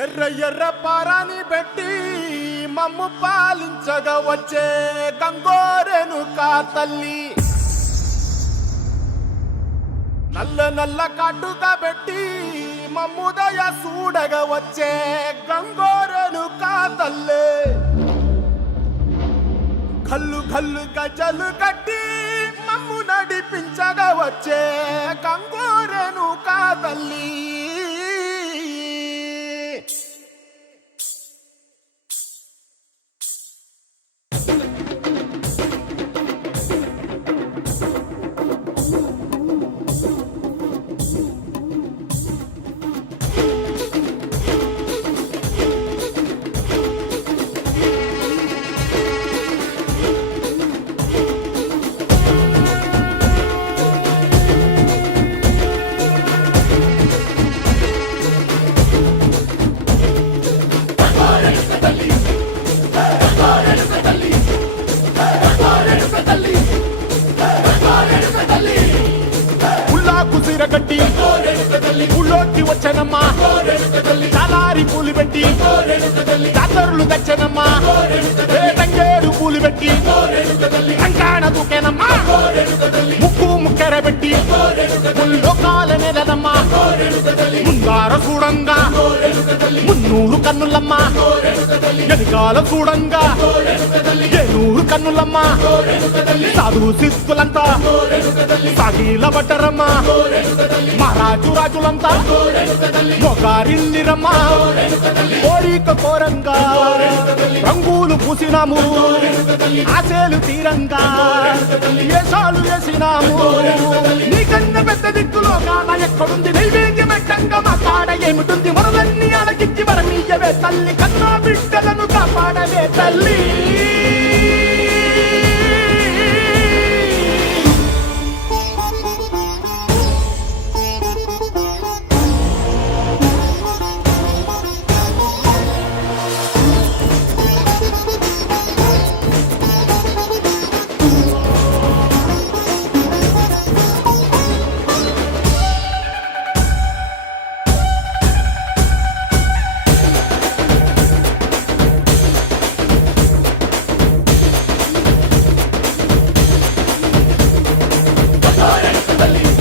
ఎర్ర ఎర్ర పారాని పెట్టి మమ్ము పాలించగా వచ్చే గంగోరెను కా తల్లి, నల్ల నల్ల కాటుగా పెట్టి మమ్ముదయ చూడగా వచ్చే గంగోరెను కా తల్లి, కల్లు కల్లు గజలు కట్టి మమ్ము నడిపించగా వచ్చే గంగోరెను కా తల్లి. గట్టి ఊళ్ళోకి వచ్చనమ్మా, చాలారి పూలు పెట్టి జాతరులు తెచ్చనమ్మా, తంగేరు పూలు పెట్టి కంకాణ దూకేనమ్మా, ముక్కు ముక్కెర పెట్టి లోకాల నెలనమ్మా, ముందార చూడంగా మున్నూరు కన్నులమ్మా, ఎదికాల చూడంగా ఏనూరు కన్నులమ్మా, సాధు సిద్ధులంతా సాగిల బట్టరమ్మా, మహారాజు రాజులంతా మొగారిల్లిరమ్మా, కోరిక కోరంగా రంగులు పూసినాము, ఆశలు తీరంగా ఏసాలు వేసినాము, నీకన్నా పెద్ద దిక్కులో కాన ఎక్కడుంది నైవేద్యమెట్టంగా మా కాడ ఏమిటుంది, వరలన్నీ అలగించి వరమీయవే తల్లి, కన్నా బిడ్డలను కాపాడవే తల్లి. Tali